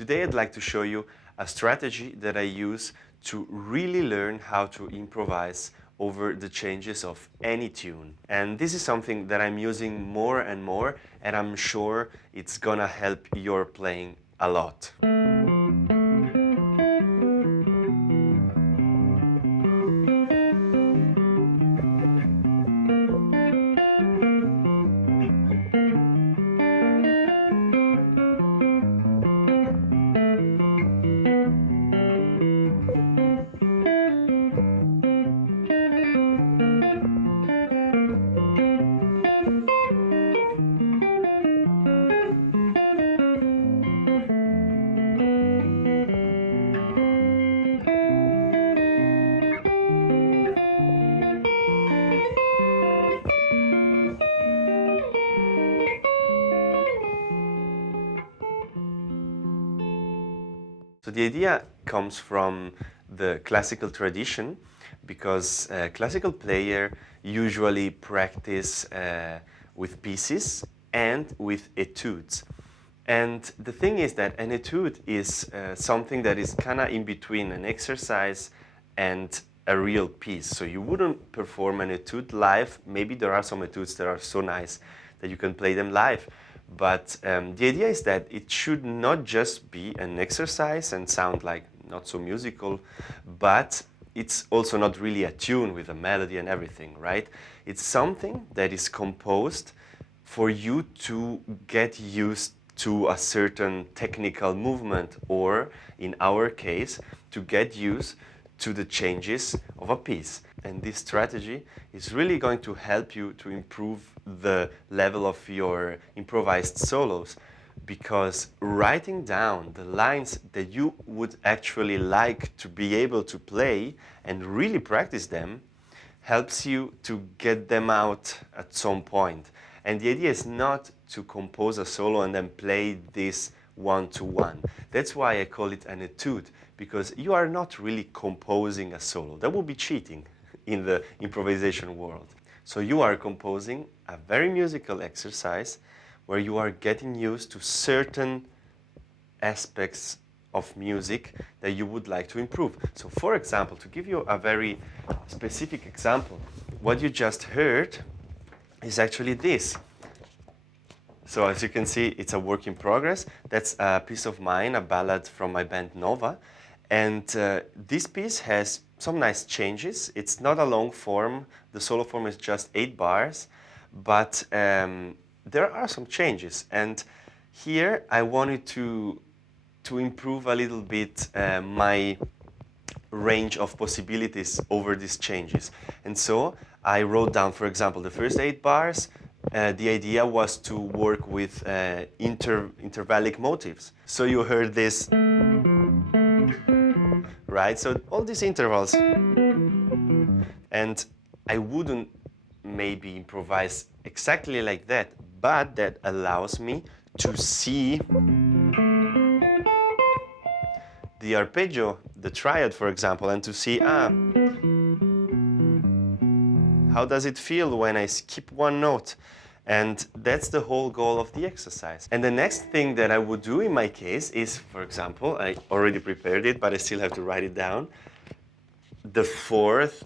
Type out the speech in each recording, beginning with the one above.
Today I'd like to show you a strategy that I use to really learn how to improvise over the changes of any tune. And this is something that I'm using more and more, and I'm sure it's gonna help your playing a lot. So the idea comes from the classical tradition because classical players usually practice with pieces and with etudes. And the thing is that an etude is something that is kind of in between an exercise and a real piece. So you wouldn't perform an etude live. Maybe there are some etudes that are so nice that you can play them live. But the idea is that it should not just be an exercise and sound like not so musical, but it's also not really a tune with a melody and everything, right? It's something that is composed for you to get used to a certain technical movement, or in our case, to get used to the changes of a piece. And this strategy is really going to help you to improve the level of your improvised solos, because writing down the lines that you would actually like to be able to play and really practice them helps you to get them out at some point. And the idea is not to compose a solo and then play this one-to-one. That's why I call it an etude, because you are not really composing a solo. That would be cheating in the improvisation world. So you are composing a very musical exercise where you are getting used to certain aspects of music that you would like to improve. So for example, to give you a very specific example, what you just heard is actually this. So as you can see, it's a work in progress. That's a piece of mine, a ballad from my band Nova. And this piece has some nice changes. It's not a long form. The solo form is just 8 bars, but there are some changes. And here I wanted to improve a little bit my range of possibilities over these changes. And so I wrote down, for example, the first 8 bars. The idea was to work with intervallic motives. So you heard this, right? So all these intervals. And I wouldn't maybe improvise exactly like that, but that allows me to see the arpeggio, the triad, for example, and to see, how does it feel when I skip one note? And that's the whole goal of the exercise. And the next thing that I would do in my case is, for example, I already prepared it, but I still have to write it down. The fourth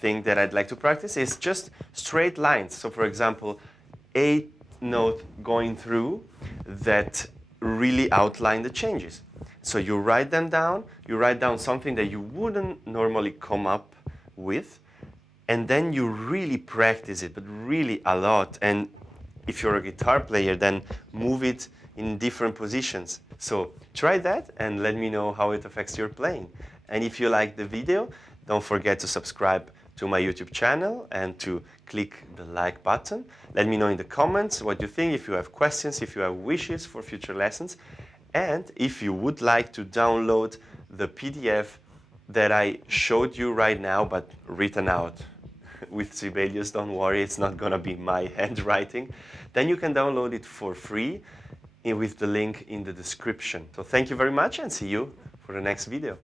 thing that I'd like to practice is just straight lines. So for example, 8 notes going through that really outline the changes. So you write them down, you write down something that you wouldn't normally come up with, and then you really practice it, but really a lot. And if you're a guitar player, then move it in different positions. So try that and let me know how it affects your playing. And if you like the video, don't forget to subscribe to my YouTube channel and to click the like button. Let me know in the comments what you think, if you have questions, if you have wishes for future lessons, and if you would like to download the PDF that I showed you right now, but written out with Sibelius, don't worry, it's not gonna be my handwriting, then you can download it for free with the link in the description. So thank you very much and see you for the next video.